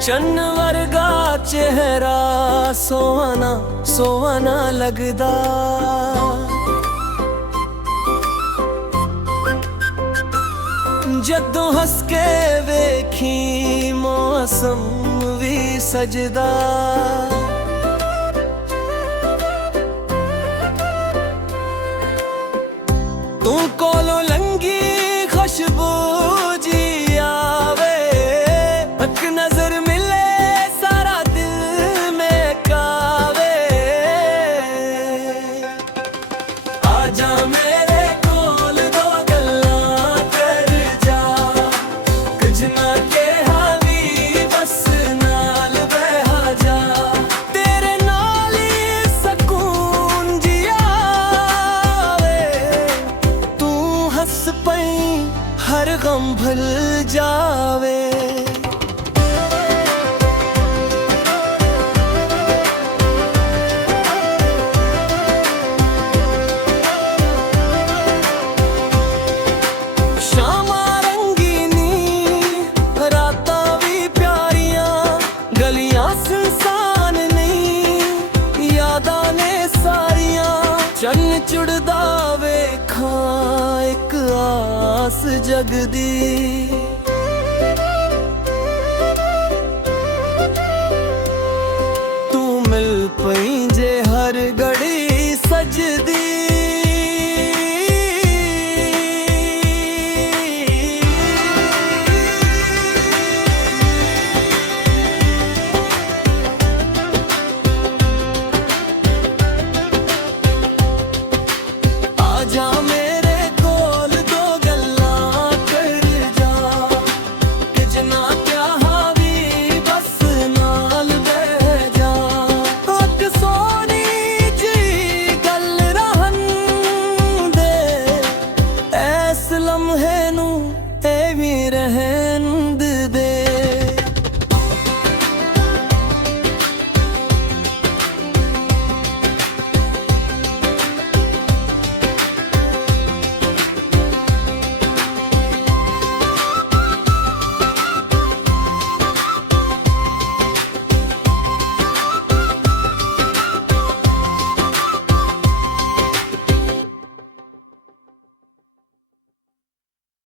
चन्न वर्गा चेहरा सोहना सोहना लगदा। जदों हस के वेखी मौसम भी सजदा। तू कोलों लंगी खुशबू जी आवे, एक नजर मिले सारा दिल में कावे। आजा मेरे कोल दो गल्लां कर जा, कुछ ना के हावी बस नाल बहा जा। तेरे नाल ही सकून जी आवे, तू हंस पई हर गम भुल जावे। शामा रंगीनी रातां भी प्यारियां, गलियां सुनसान नहीं यादां ने सारियां। चन्न चुड़दा वेखां एक आस जगदी। तू मिल पई जे हर घड़ी